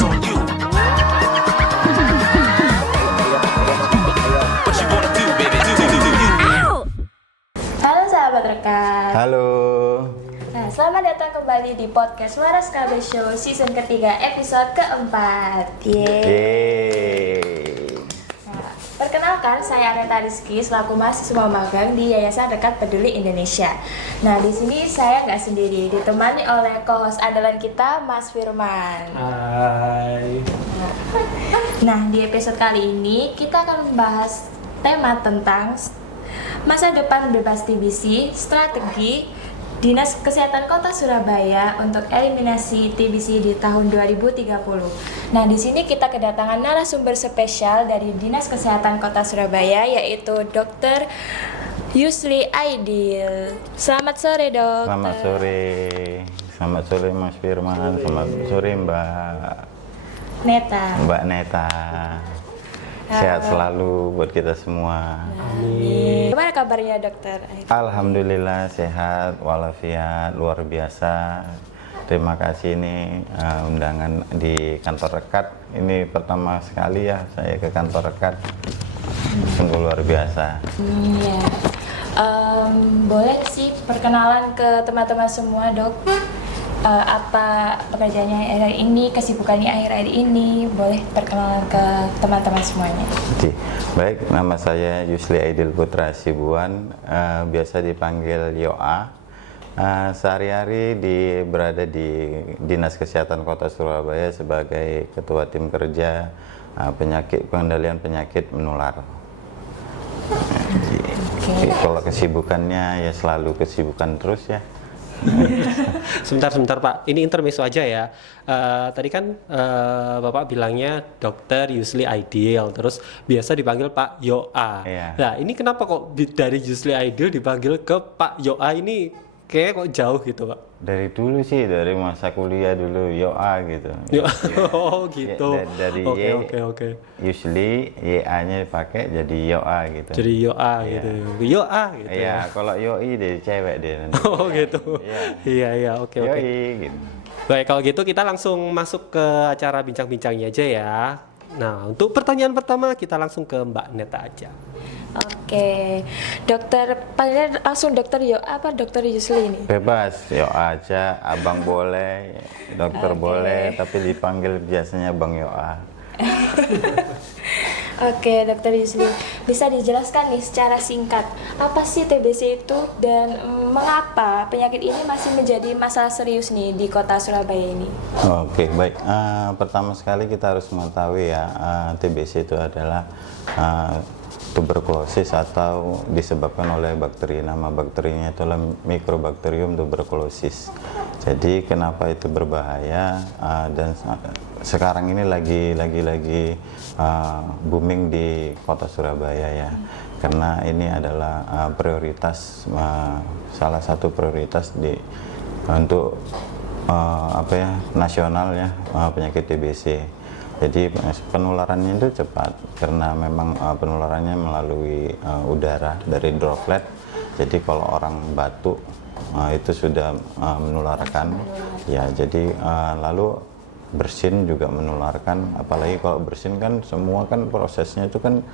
focus on you. What you wanna do, baby? Do you. Halo sahabat rekan. Halo. Nah, selamat datang kembali di podcast Waras KB Show season ketiga episode keempat. Yeay. Nah, perkenalkan saya Aneta Rizky selaku mahasiswa magang di Yayasan Rekat Peduli Indonesia. Nah, di sini saya nggak sendiri, ditemani oleh co-host andalan kita Mas Firman. Hai. Nah, di episode kali ini kita akan membahas tema tentang masa depan bebas TBC, strategi Dinas Kesehatan Kota Surabaya untuk eliminasi TBC di tahun 2030. Nah, di sini kita kedatangan narasumber spesial dari Dinas Kesehatan Kota Surabaya, yaitu Dr. Yusli Aidil. Selamat sore, Dok. Selamat sore. Selamat sore Mas Firman. Selamat sore Mbak Neta. Sehat selalu buat kita semua. Gimana kabarnya, Dokter Aidil? Alhamdulillah sehat walafiat, luar biasa. Terima kasih ini undangan di kantor Rekat. Ini pertama sekali ya saya ke kantor Rekat. Sungguh luar biasa. Iya. Boleh sih perkenalan ke teman-teman semua, Dok. Apa pekerjaannya akhir-akhir ini, kesibukannya akhir-akhir ini, boleh perkenalan ke teman-teman semuanya. Baik, nama saya Yusli Aidil Putra Sibuan, biasa dipanggil Yoa. Sehari-hari berada di Dinas Kesehatan Kota Surabaya sebagai Ketua Tim Kerja Pengendalian Penyakit Menular. Kalau kesibukannya ya selalu kesibukan terus ya. Sebentar Pak, ini intermezzo aja ya. Tadi kan Bapak bilangnya Dokter Yusli Aidil, terus biasa dipanggil Pak Yoa. Iya. Nah, ini kenapa kok dari Yusli Aidil dipanggil ke Pak Yoa ini kayak kok jauh gitu, Pak? Dari dulu sih, dari masa kuliah dulu Yoa gitu. Oh gitu. Ya, dari Oke. Yusli, YA-nya dipakai jadi Yoa gitu. Jadi Yoa Iya. gitu. Yoa gitu. Iya, kalau Yoi dari cewek dia nanti. Oh gitu. Iya, oke. Yoi gitu. Baik, kalau gitu kita langsung masuk ke acara bincang-bincangnya aja ya. Nah, untuk pertanyaan pertama kita langsung ke Mbak Neta aja. Oke, dokter, panggilnya langsung dokter Yo, apa dokter Yusli ini? Bebas, Yoa aja, abang boleh, dokter boleh, tapi dipanggil biasanya Bang Yoa. Oke, dokter Yusli, bisa dijelaskan nih secara singkat, apa sih TBC itu dan mengapa penyakit ini masih menjadi masalah serius nih di kota Surabaya ini? Oke, baik. Pertama sekali kita harus mengetahui ya, TBC itu adalah tuberkulosis atau disebabkan oleh bakteri. Nama bakterinya itulah Mycobacterium tuberculosis. Jadi kenapa itu berbahaya dan sekarang ini lagi booming di kota Surabaya ya. Karena ini adalah prioritas, salah satu prioritas untuk nasional ya, penyakit TBC. Jadi penularannya itu cepat karena memang penularannya melalui udara dari droplet. Jadi kalau orang batuk itu sudah menularkan. Ya, jadi lalu bersin juga menularkan. Apalagi kalau bersin kan semua kan prosesnya itu kan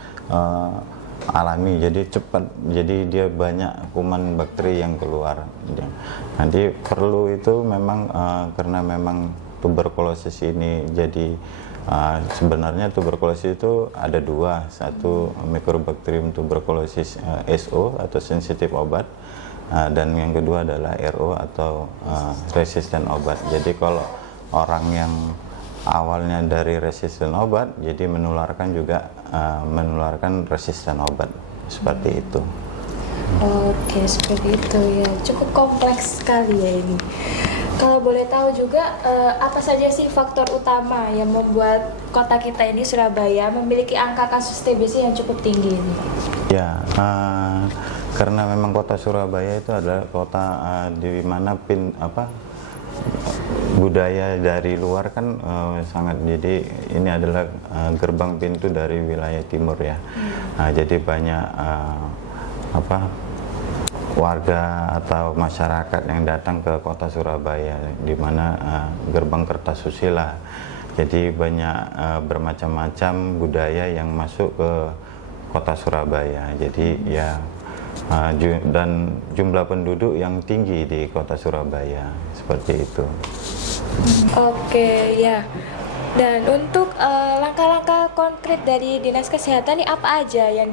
alami, jadi cepat. Jadi dia banyak kuman bakteri yang keluar. Nanti perlu itu memang karena memang tuberkulosis ini jadi sebenarnya tuberkulosis itu ada dua, satu Mycobacterium tuberculosis SO atau sensitif obat, dan yang kedua adalah RO atau resisten obat. Jadi kalau orang yang awalnya dari resisten obat, jadi menularkan juga menularkan resisten obat seperti itu. Oke, seperti itu ya, cukup kompleks sekali ya ini. Kalau boleh tahu juga, apa saja sih faktor utama yang membuat kota kita ini Surabaya memiliki angka kasus TBC yang cukup tinggi ini? Ya, karena memang kota Surabaya itu adalah kota di mana budaya dari luar kan sangat, jadi ini adalah gerbang pintu dari wilayah timur ya. Jadi banyak warga atau masyarakat yang datang ke kota Surabaya, di mana gerbang Kertasusila. Jadi banyak bermacam-macam budaya yang masuk ke kota Surabaya. Jadi ya dan jumlah penduduk yang tinggi di kota Surabaya seperti itu. Oke, ya. Dan untuk langkah-langkah konkret dari Dinas Kesehatan ini apa aja yang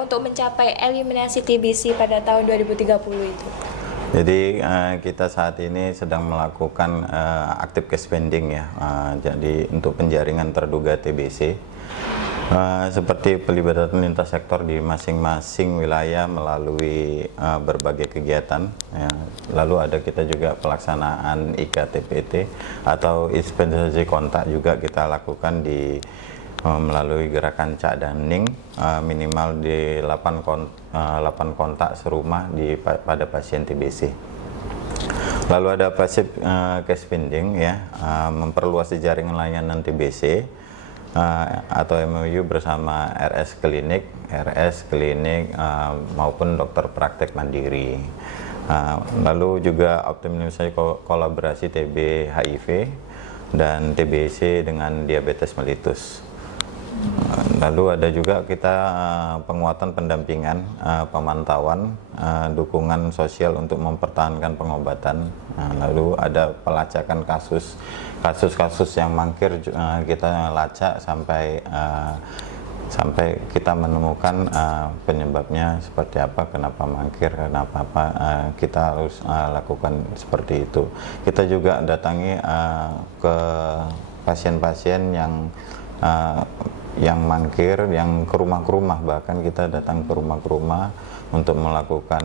untuk mencapai eliminasi TBC pada tahun 2030 itu? Jadi kita saat ini sedang melakukan active case spending ya. Jadi untuk penjaringan terduga TBC. Seperti pelibatan lintas sektor di masing-masing wilayah melalui berbagai kegiatan ya. Lalu ada kita juga pelaksanaan IKTPT atau inspeksi kontak juga kita lakukan di melalui gerakan Cak Daning minimal di 8 kontak serumah pada pasien TBC. Lalu ada pasif case spending ya, memperluas jaringan layanan TBC atau MOU bersama RS klinik maupun dokter praktek mandiri. Lalu juga optimalisasi kolaborasi TB HIV dan TBC dengan diabetes mellitus. Lalu ada juga kita penguatan pendampingan, pemantauan, dukungan sosial untuk mempertahankan pengobatan. Lalu ada pelacakan kasus-kasus yang mangkir, kita lacak sampai kita menemukan penyebabnya seperti apa, kenapa mangkir, kenapa apa, kita harus lakukan seperti itu. Kita juga datangi ke pasien-pasien yang mangkir, yang ke rumah, bahkan kita datang ke rumah untuk melakukan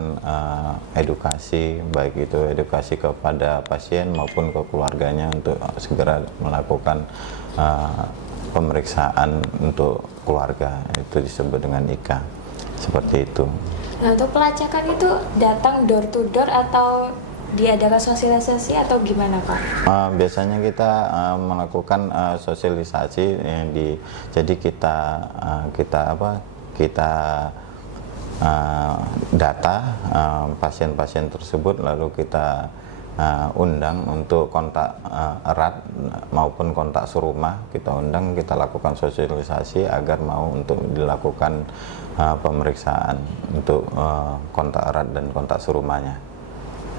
edukasi, baik itu edukasi kepada pasien maupun ke keluarganya untuk segera melakukan pemeriksaan untuk keluarga, itu disebut dengan IKA, seperti itu. Nah, untuk pelacakan itu datang door to door atau diadakan sosialisasi atau gimana Pak? Biasanya kita melakukan sosialisasi jadi kita data pasien-pasien tersebut, lalu kita undang untuk kontak erat maupun kontak serumah, kita undang, kita lakukan sosialisasi agar mau untuk dilakukan pemeriksaan untuk kontak erat dan kontak serumahnya.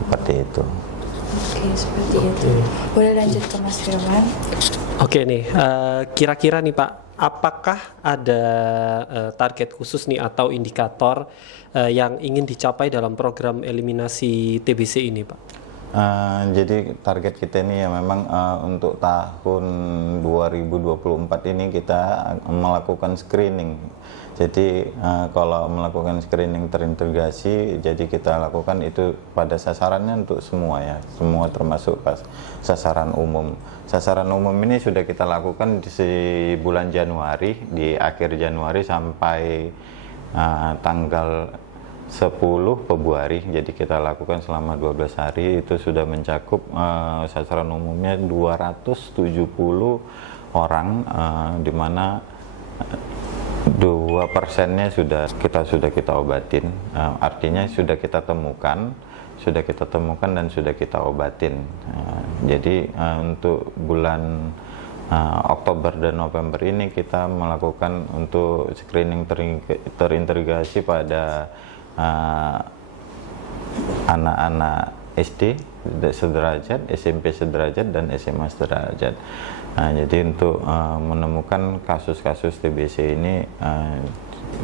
Seperti itu. Oke, seperti itu. Boleh lanjut ke Mas Firman? Oke nih, kira-kira nih Pak, apakah ada target khusus nih atau indikator yang ingin dicapai dalam program eliminasi TBC ini Pak? Jadi target kita ini ya memang untuk tahun 2024 ini kita melakukan screening. Jadi kalau melakukan screening terintegrasi, jadi kita lakukan itu pada sasarannya untuk semua ya, semua termasuk sasaran umum. Sasaran umum ini sudah kita lakukan di bulan Januari, di akhir Januari sampai tanggal 10 Februari, jadi kita lakukan selama 12 hari, itu sudah mencakup sasaran umumnya 270 orang, di mana 2%-nya sudah kita obatin, artinya sudah kita temukan dan sudah kita obatin. Jadi untuk bulan Oktober dan November ini kita melakukan untuk screening terintegrasi pada anak-anak SD sederajat, SMP sederajat, dan SMA sederajat. Jadi untuk menemukan kasus-kasus TBC ini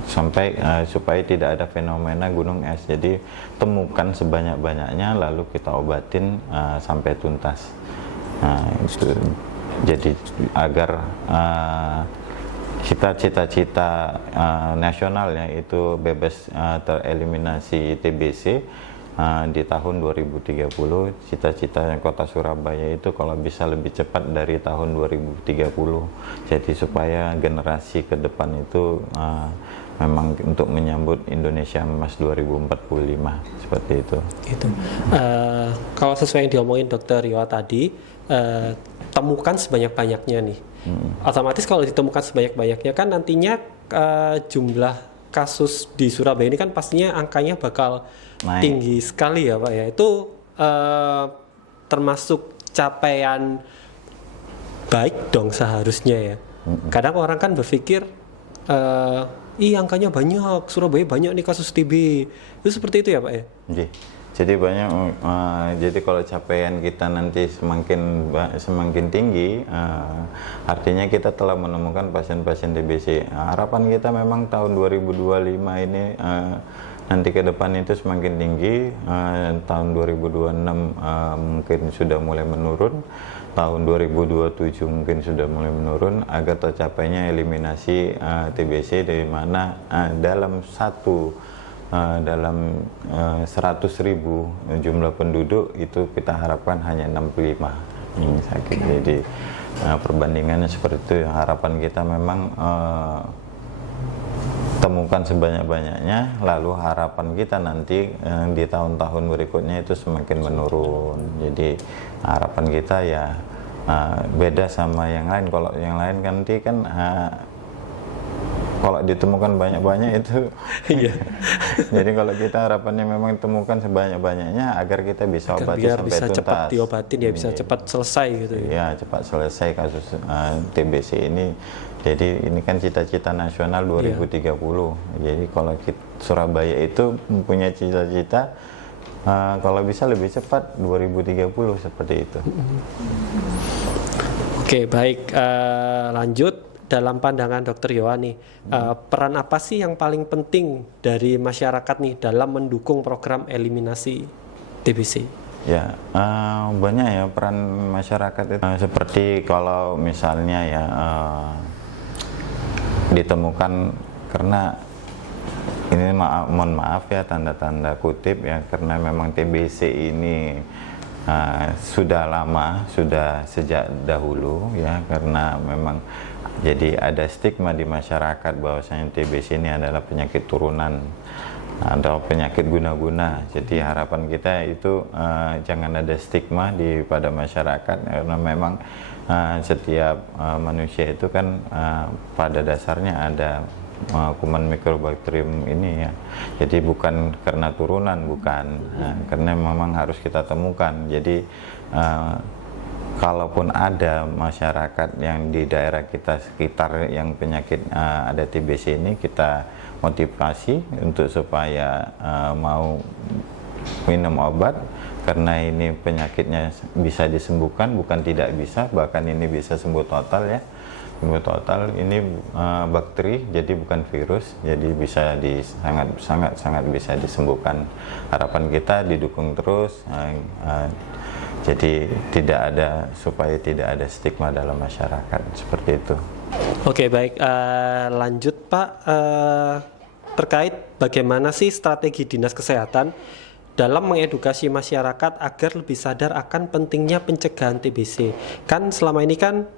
supaya tidak ada fenomena gunung es, jadi temukan sebanyak-banyaknya lalu kita obatin sampai tuntas. Itu jadi agar cita-cita nasional yaitu bebas tereliminasi TBC di tahun 2030, cita-cita kota Surabaya itu kalau bisa lebih cepat dari tahun 2030. Jadi supaya generasi ke depan itu memang untuk menyambut Indonesia Emas 2045, seperti itu. Kalau sesuai yang diomongin Dokter Rio tadi, temukan sebanyak-banyaknya nih. Otomatis kalau ditemukan sebanyak-banyaknya kan nantinya jumlah kasus di Surabaya ini kan pastinya angkanya bakal naik tinggi sekali ya Pak ya. Itu termasuk capaian baik dong seharusnya ya. Kadang orang kan berpikir, angkanya banyak, Surabaya banyak nih kasus TB. Itu seperti itu ya Pak ya? Oke. Jadi banyak, jadi kalau capaian kita nanti semakin tinggi, artinya kita telah menemukan pasien-pasien TBC. Harapan kita memang tahun 2025 ini nanti ke depan itu semakin tinggi. Tahun 2026 mungkin sudah mulai menurun, tahun 2027 mungkin sudah mulai menurun, agar tercapainya eliminasi TBC, dari mana dalam 100.000 jumlah penduduk itu kita harapkan hanya 65 yang sakit. Jadi perbandingannya seperti itu. Harapan kita memang temukan sebanyak-banyaknya, lalu harapan kita nanti di tahun-tahun berikutnya itu semakin menurun. Jadi harapan kita ya beda sama yang lain. Kalau yang lain kan nanti kan kalau ditemukan banyak-banyak itu jadi kalau kita harapannya memang ditemukan sebanyak-banyaknya agar kita bisa obati biar sampai bisa tuntas, cepat diobatin ya, bisa cepat selesai gitu ya, cepat selesai kasus TBC ini. Jadi ini kan cita-cita nasional 2030. Jadi kalau Surabaya itu mempunyai cita-cita kalau bisa lebih cepat 2030 seperti itu. Oke, baik, lanjut. Dalam pandangan Dr. Yohani, peran apa sih yang paling penting dari masyarakat nih dalam mendukung program eliminasi TBC? Ya, banyak ya peran masyarakat itu. Seperti kalau misalnya ya ditemukan, karena ini mohon maaf ya tanda-tanda kutip ya, karena memang TBC ini sudah lama, sudah sejak dahulu ya, karena memang jadi ada stigma di masyarakat bahwasanya TBC ini adalah penyakit turunan atau penyakit guna-guna. Jadi harapan kita itu jangan ada stigma pada masyarakat, karena memang setiap manusia itu kan pada dasarnya ada kuman mikrobakterium ini ya. Jadi bukan karena turunan, bukan, karena memang harus kita temukan. Jadi kalaupun ada masyarakat yang di daerah kita sekitar yang penyakit ada TBC ini, kita motivasi untuk supaya mau minum obat, karena ini penyakitnya bisa disembuhkan, bukan tidak bisa, bahkan ini bisa sembuh total ya. Sembuh total, ini bakteri, jadi bukan virus, jadi bisa sangat bisa disembuhkan. Harapan kita didukung terus, jadi supaya tidak ada stigma dalam masyarakat, seperti itu. Oke, baik, lanjut Pak, terkait bagaimana sih strategi Dinas Kesehatan dalam mengedukasi masyarakat agar lebih sadar akan pentingnya pencegahan TBC. Kan selama ini kan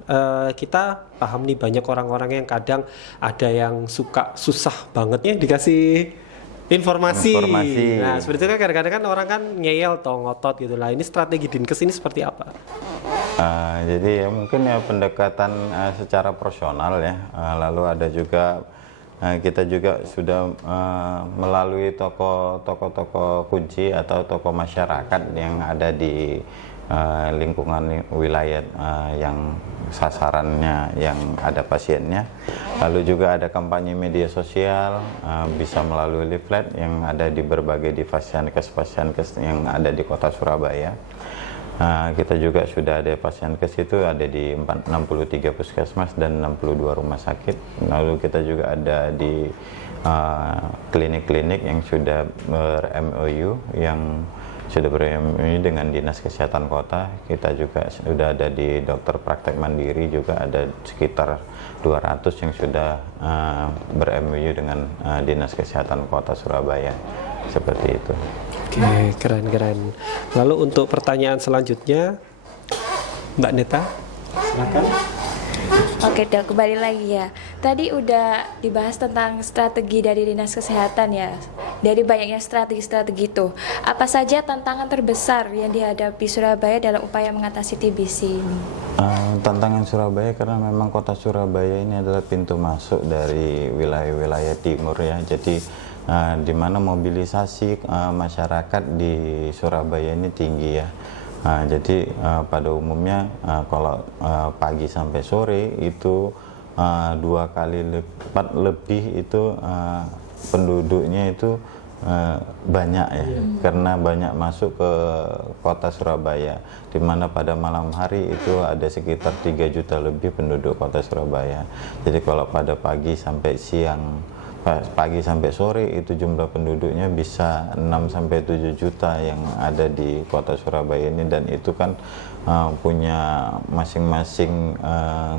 kita paham nih, banyak orang-orang yang kadang ada yang susah banget ya dikasih informasi. Nah, seperti itu kan kadang-kadang kan orang kan ngeyel atau ngotot gitu lah. Ini strategi Dinkes ini seperti apa? Jadi ya mungkin ya pendekatan secara personal ya. Lalu ada juga kita juga sudah melalui tokoh-tokoh kunci atau tokoh masyarakat yang ada di lingkungan wilayah yang sasarannya yang ada pasiennya. Lalu juga ada kampanye media sosial, bisa melalui leaflet yang ada di berbagai di Fasiankes yang ada di kota Surabaya. Kita juga sudah ada Fasiankes itu ada di 63 puskesmas dan 62 rumah sakit. Lalu kita juga ada di klinik-klinik yang sudah ber-MOU, dengan Dinas Kesehatan Kota. Kita juga sudah ada di dokter praktek mandiri, juga ada sekitar 200 yang sudah ber-MOU dengan Dinas Kesehatan Kota Surabaya, seperti itu. Oke, keren. Lalu untuk pertanyaan selanjutnya, Mbak Neta, silakan. Oke dok, kembali lagi ya. Tadi udah dibahas tentang strategi dari Dinas Kesehatan ya. Dari banyaknya strategi-strategi itu, apa saja tantangan terbesar yang dihadapi Surabaya dalam upaya mengatasi TBC ini? Tantangan Surabaya karena memang kota Surabaya ini adalah pintu masuk dari wilayah-wilayah timur ya. Jadi di mana mobilisasi masyarakat di Surabaya ini tinggi ya. Jadi pada umumnya kalau pagi sampai sore itu 2 kali lipat lebih itu penduduknya itu banyak ya, karena banyak masuk ke kota Surabaya, di mana pada malam hari itu ada sekitar 3 juta lebih penduduk kota Surabaya. Jadi kalau pada pagi sampai siang, pagi sampai sore itu jumlah penduduknya bisa 6 sampai 7 juta yang ada di kota Surabaya ini, dan itu kan punya masing-masing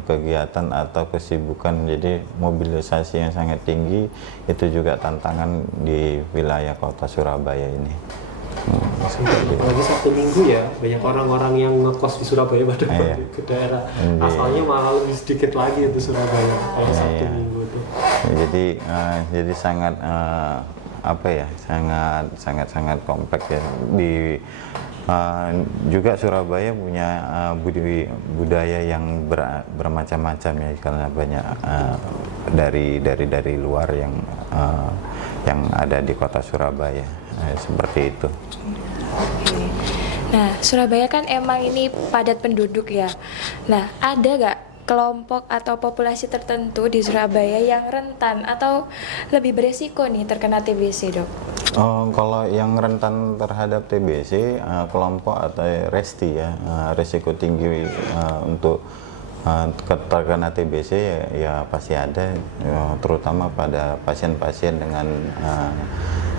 kegiatan atau kesibukan, jadi mobilisasi yang sangat tinggi itu juga tantangan di wilayah kota Surabaya ini. Lagi Sabtu Minggu ya, banyak orang-orang yang ngekos di Surabaya pada balik ke daerah asalnya malah lebih sedikit lagi itu Surabaya kalau Sabtu Minggu itu. Jadi sangat apa ya, sangat kompleks ya. Juga Surabaya punya budaya yang bermacam-macam ya, karena banyak dari luar yang ada di kota Surabaya, seperti itu. Nah, Surabaya kan emang ini padat penduduk ya. Nah, ada gak kelompok atau populasi tertentu di Surabaya yang rentan atau lebih beresiko nih terkena TBC, Dok? Kalau yang rentan terhadap TBC, kelompok atau resti ya, resiko tinggi untuk terkena TBC ya pasti ada, terutama pada pasien-pasien dengan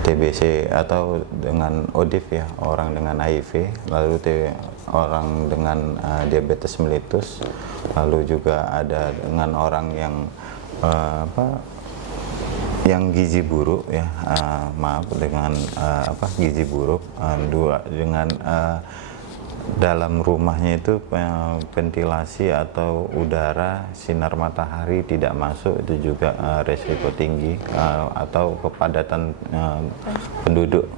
TBC atau dengan ODIF ya, orang dengan HIV, lalu orang dengan diabetes mellitus, lalu juga ada dengan orang yang yang gizi buruk ya, dengan gizi buruk, dengan dalam rumahnya itu ventilasi atau udara sinar matahari tidak masuk, itu juga resiko tinggi, atau kepadatan penduduk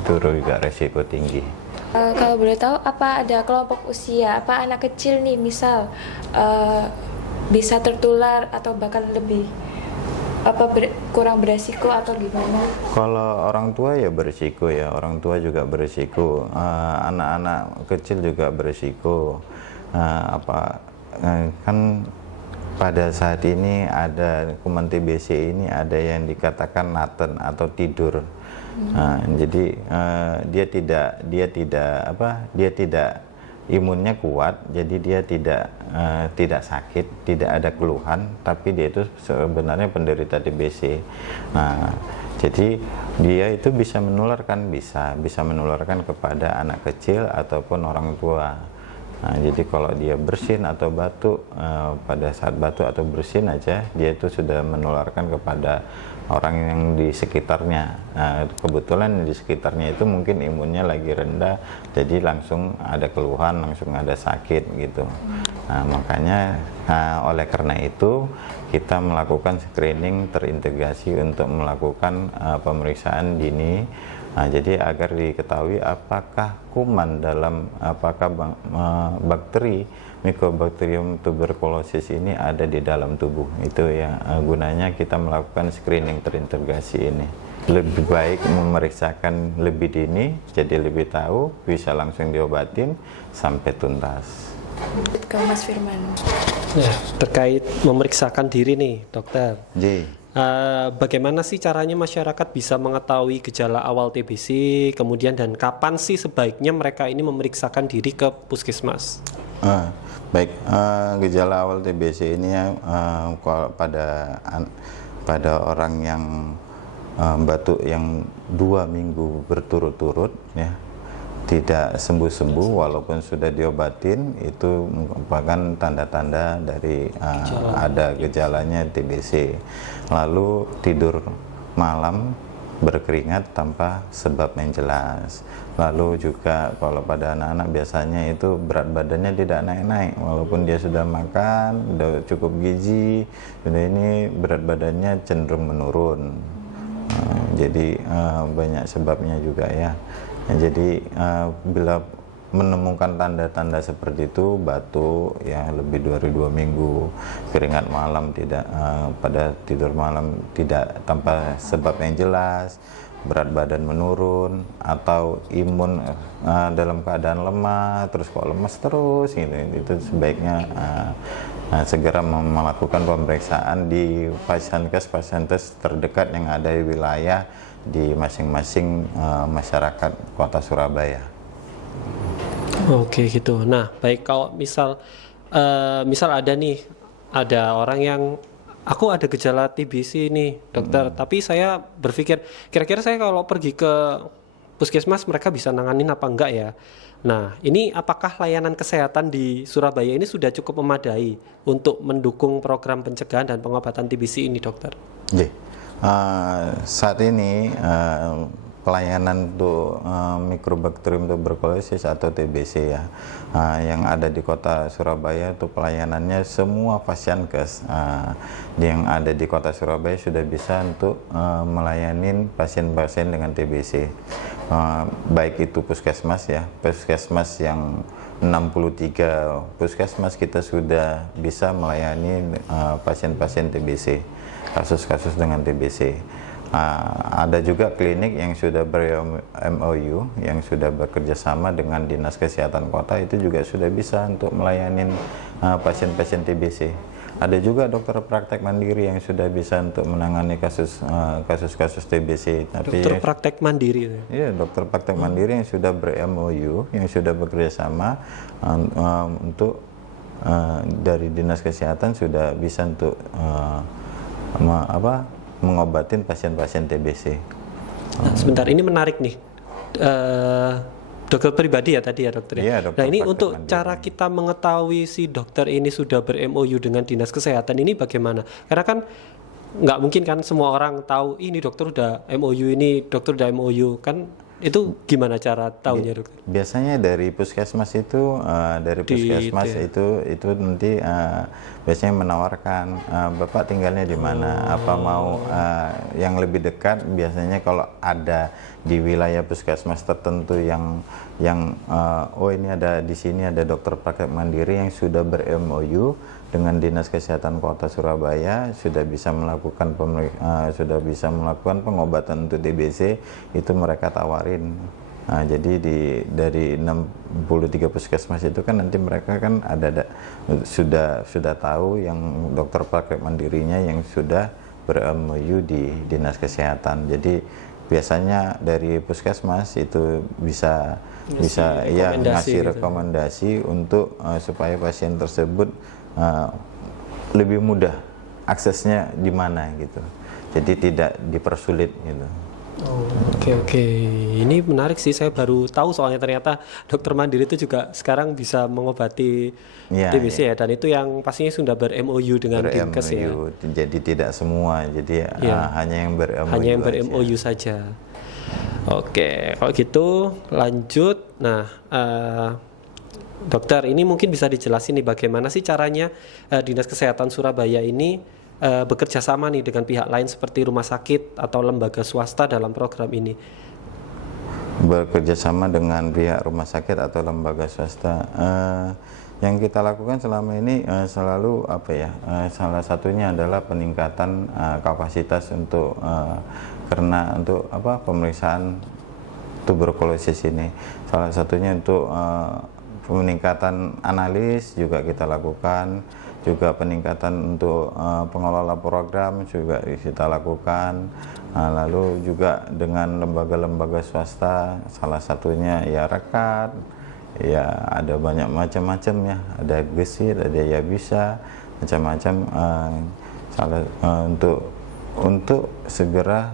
itu juga resiko tinggi. Kalau boleh tahu, apa ada kelompok usia, apa anak kecil nih misal bisa tertular atau bahkan lebih kurang beresiko atau gimana? Kalau orang tua ya beresiko ya, orang tua juga beresiko, anak-anak kecil juga beresiko. Kan pada saat ini ada kuman TBC ini ada yang dikatakan laten atau tidur. Jadi dia tidak imunnya kuat, jadi dia tidak sakit, tidak ada keluhan, tapi dia itu sebenarnya penderita TBC. Nah, jadi dia itu bisa menularkan kepada anak kecil ataupun orang tua. Nah, jadi kalau dia bersin atau batuk, pada saat batuk atau bersin aja dia itu sudah menularkan kepada orang yang di sekitarnya. Nah, kebetulan di sekitarnya itu mungkin imunnya lagi rendah, jadi langsung ada keluhan, langsung ada sakit gitu. Nah, makanya oleh karena itu kita melakukan screening terintegrasi untuk melakukan pemeriksaan dini. Nah, jadi agar diketahui apakah kuman apakah bakteri Mycobacterium tuberculosis ini ada di dalam tubuh. Itu ya gunanya kita melakukan screening terintegrasi ini. Lebih baik memeriksakan lebih dini, jadi lebih tahu, bisa langsung diobatin sampai tuntas. Ke Mas Firman. Nah, terkait memeriksakan diri nih, dokter. Bagaimana sih caranya masyarakat bisa mengetahui gejala awal TBC, kemudian dan kapan sih sebaiknya mereka ini memeriksakan diri ke puskesmas? Baik, gejala awal TBC ini pada orang yang batuk yang 2 minggu berturut-turut ya, tidak sembuh-sembuh walaupun sudah diobatin, itu merupakan tanda-tanda dari ada gejalanya TBC. Lalu tidur malam berkeringat tanpa sebab yang jelas. Lalu juga kalau pada anak-anak biasanya itu berat badannya tidak naik-naik walaupun dia sudah makan, sudah cukup gizi, ini berat badannya cenderung menurun. Jadi banyak sebabnya juga ya. Jadi bila menemukan tanda-tanda seperti itu, batuk ya lebih dari 2 minggu, keringat malam tidak pada tidur malam tidak tanpa sebab yang jelas, berat badan menurun atau imun dalam keadaan lemah, terus kok lemas terus gitu, itu sebaiknya segera melakukan pemeriksaan di Pasienkes terdekat yang ada di wilayah di masing-masing masyarakat Kota Surabaya. Oke gitu. Nah, baik, kalau misal ada orang yang aku ada gejala TBC nih, dokter, tapi saya berpikir kira-kira saya kalau pergi ke puskesmas mereka bisa nanganin apa enggak ya. Nah, ini apakah layanan kesehatan di Surabaya ini sudah cukup memadai untuk mendukung program pencegahan dan pengobatan TBC ini, dokter? Saat ini pelayanan untuk Mycobacterium tuberculosis atau TBC ya, yang ada di Kota Surabaya, itu pelayanannya semua Pasienkes yang ada di Kota Surabaya sudah bisa untuk melayani pasien-pasien dengan TBC, baik itu puskesmas ya, puskesmas yang 63 puskesmas kita sudah bisa melayani pasien-pasien TBC, kasus-kasus dengan TBC. Ada juga klinik yang sudah ber-MOU, yang sudah bekerja sama dengan Dinas Kesehatan Kota, itu juga sudah bisa untuk melayani pasien-pasien TBC. Ada juga dokter praktek mandiri yang sudah bisa untuk menangani kasus-kasus TBC. Tapi dokter praktek mandiri? Iya, dokter praktek mandiri yang sudah ber-MOU, yang sudah bekerja sama untuk dari Dinas Kesehatan sudah bisa untuk mengobatin pasien-pasien TBC. Nah, sebentar, ini menarik nih, dokter pribadi ya tadi ya, dokter. Iya, dokter. Nah, ini untuk cara kita mengetahui si dokter ini sudah ber-MOU dengan Dinas Kesehatan ini bagaimana? Karena kan nggak mungkin kan semua orang tahu ini dokter udah MOU, ini dokter udah MOU, kan itu gimana cara tahunya, dokter? Biasanya dari puskesmas itu, itu nanti biasanya menawarkan Bapak tinggalnya di mana, apa mau yang lebih dekat. Biasanya kalau ada di wilayah puskesmas tertentu yang ini ada di sini ada dokter praktek mandiri yang sudah ber-MOU dengan Dinas Kesehatan Kota Surabaya, sudah bisa melakukan pengobatan untuk TBC, itu mereka tawarin. Nah, jadi dari 63 puskesmas itu kan nanti mereka kan sudah tahu yang dokter praktek mandirinya yang sudah ber-MOU di Dinas Kesehatan. Jadi biasanya dari puskesmas itu bisa ngasih rekomendasi untuk supaya pasien tersebut lebih mudah aksesnya di mana gitu. Jadi tidak dipersulit gitu. Oke. Ini menarik sih, saya baru tahu soalnya ternyata dokter mandiri itu juga sekarang bisa mengobati TBC ya, dan itu yang pastinya sudah ber-MOU dengan Dinkes ya. Jadi tidak semua, jadi hanya yang ber-MOU saja. Oke, kalau gitu lanjut. Nah, dokter, ini mungkin bisa dijelasin nih bagaimana sih caranya Dinas Kesehatan Surabaya ini bekerja sama nih dengan pihak lain seperti rumah sakit atau lembaga swasta dalam program ini? Bekerja sama dengan pihak rumah sakit atau lembaga swasta, yang kita lakukan selama ini selalu salah satunya adalah peningkatan kapasitas untuk pemeriksaan tuberkulosis ini. Salah satunya untuk peningkatan analis juga kita lakukan, juga peningkatan untuk pengelola program juga kita lakukan. Lalu juga dengan lembaga-lembaga swasta, salah satunya ya Rekat, ya ada banyak macam-macam ya, ada Gesit, ada Yabisa, macam-macam, untuk segera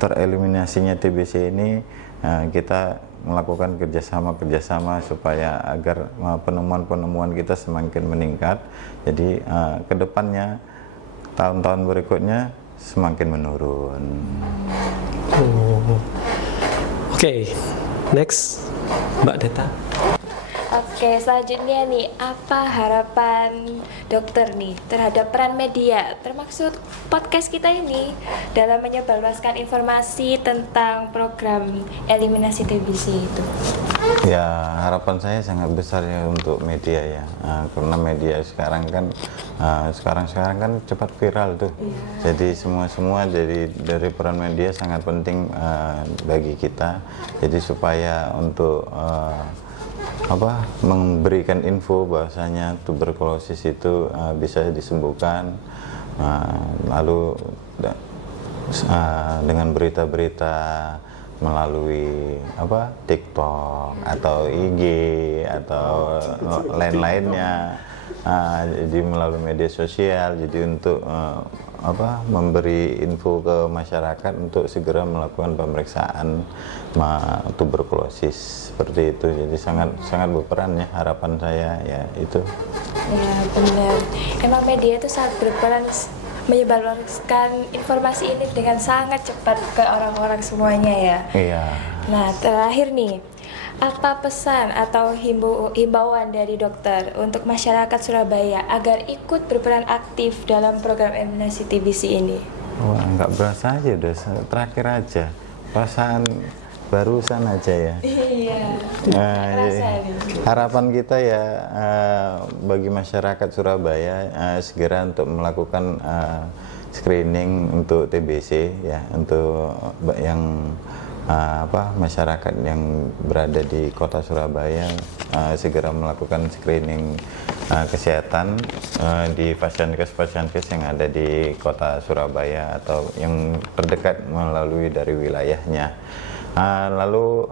tereliminasinya TBC ini. Kita melakukan kerjasama supaya agar penemuan-penemuan kita semakin meningkat. Jadi kedepannya tahun-tahun berikutnya semakin menurun. Oke, next Mbak Deta. Oke, selanjutnya nih, apa harapan dokter nih terhadap peran media, termasuk podcast kita ini dalam menyebarluaskan informasi tentang program eliminasi TBC itu? Ya, harapan saya sangat besar ya untuk media ya. Karena media sekarang kan sekarang kan cepat viral tuh. Jadi semua dari peran media sangat penting bagi kita. Jadi supaya untuk memberikan info bahwasanya tuberkulosis itu bisa disembuhkan, lalu dengan berita-berita melalui TikTok atau IG atau lain-lainnya, jadi melalui media sosial, jadi untuk memberi info ke masyarakat untuk segera melakukan pemeriksaan tuberkulosis seperti itu. Jadi sangat berperan ya, harapan saya ya itu. Ya benar, emang media itu sangat berperan menyebarluaskan informasi ini dengan sangat cepat ke orang-orang semuanya ya. Iya. Nah terakhir nih, apa pesan atau himbauan dari dokter untuk masyarakat Surabaya agar ikut berperan aktif dalam program eliminasi TBC ini? Wah, nggak berasa aja, udah terakhir aja, perasaan barusan aja ya. Iya. Harapan kita ya bagi masyarakat Surabaya segera untuk melakukan screening untuk TBC ya, untuk yang masyarakat yang berada di kota Surabaya segera melakukan screening kesehatan di vaskes yang ada di kota Surabaya atau yang terdekat melalui dari wilayahnya. Lalu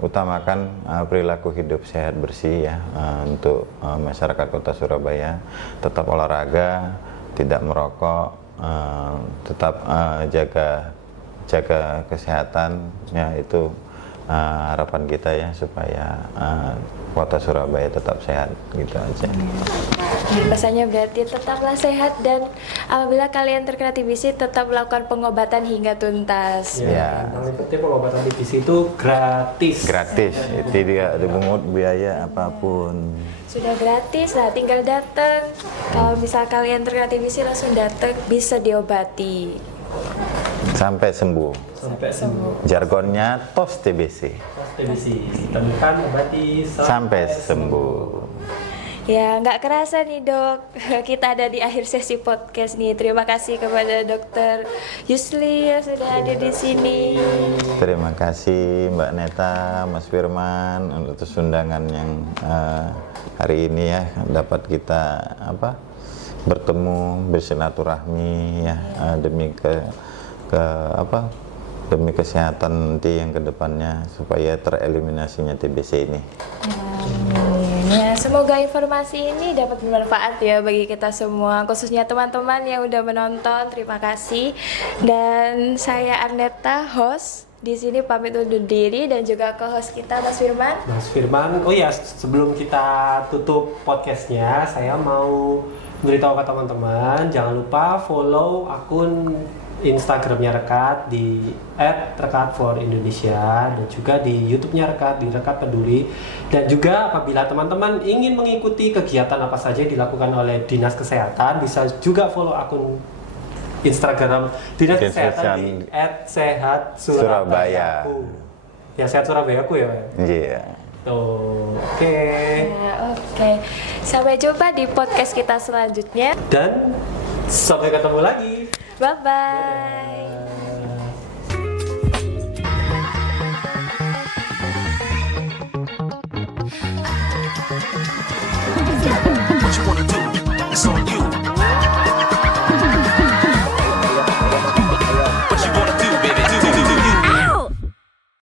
utamakan perilaku hidup sehat bersih ya untuk masyarakat kota Surabaya, tetap olahraga, tidak merokok, tetap jaga kesehatan ya, itu harapan kita ya, supaya kota Surabaya tetap sehat gitu aja. Pesannya berarti tetaplah sehat, dan apabila kalian terkena TBC tetap melakukan pengobatan hingga tuntas. Ya. Yang penting pengobatan TBC itu gratis. Gratis, tidak dipungut biaya apapun. Sudah gratis, nah tinggal datang. Kalau misal kalian terkena TBC langsung datang, bisa diobati. Sampai sembuh. Sampai sembuh. Jargonnya TOS TBC. TBC, temukan, obati, Sampai sembuh. Ya, nggak kerasa nih dok, kita ada di akhir sesi podcast nih. Terima kasih kepada Dokter Yusli yang sudah hadir di sini. Terima kasih Mbak Neta, Mas Firman atas undangan yang hari ini ya, dapat kita bertemu, bersilaturahmi ya, demi kesehatan nanti yang kedepannya supaya tereliminasinya TBC ini. Ya, semoga informasi ini dapat bermanfaat ya bagi kita semua, khususnya teman-teman yang udah menonton. Terima kasih. Dan saya Arneta, host di sini, pamit undur diri, dan juga co-host kita Mas Firman. Mas Firman, oh ya, sebelum kita tutup podcastnya, saya mau beritahu ke teman-teman, jangan lupa follow akun Instagramnya Rekat di @rekat4indonesia, dan juga di YouTube-nya Rekat di Rekat Peduli. Dan juga apabila teman-teman ingin mengikuti kegiatan apa saja yang dilakukan oleh Dinas Kesehatan, bisa juga follow akun Instagram Dinas Kesehatan di @sehatsurabayaku. Ya, Sehat Surabayaku ya. Iya. Oke. Ya, oke. Sampai jumpa di podcast kita selanjutnya. Dan sampai ketemu lagi. Bye-bye. What you wanna do? It's on you.